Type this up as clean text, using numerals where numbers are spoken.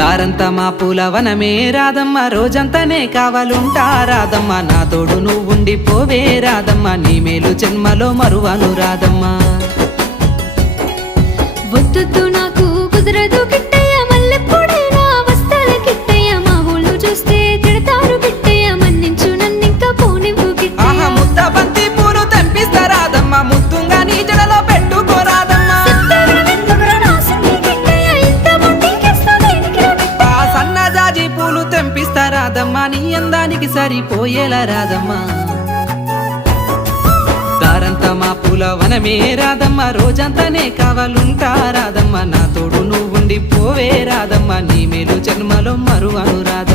దారంతా మా పూలవనమే రాధమ్మ, రోజంతానే కావాలుంటా రాధమ్మ, నా తోడు నువ్వుండి పోవే రాధమ్మ, నీ మేలు జన్మలో మరువను రాధమ్మ. వద్దు నాకు కుదరదు కిట్టయ్య, మల్లెప్పుడైనా వస్తాల కిట్టయ్య, మా ఊళ్ళు చూస్తే తిడతారు కిట్టయ్య, మన్నించు నన్నింకా పోనివ్వు కిట్టయ్య. ముద్ద బంతి పూలు తెంపిస్తా రాధమ్మ, ముద్దుంగా నీ జడలో పెట్టుకోరాధమ్మ. సన్నజాజి పూలు తెంపిస్తా రాధమ్మ, నీ అందానికి సరిపోయేలా రాధమ్మ. దారంతా మా పూలవనమే రాధమ్మ, రోజంతానే కావాలుంటా రాధమ్మ, నా తోడు నువ్వుండి పోవే రాధమ్మ, నీ మేలు జన్మలో మరువను రాధమ్మ.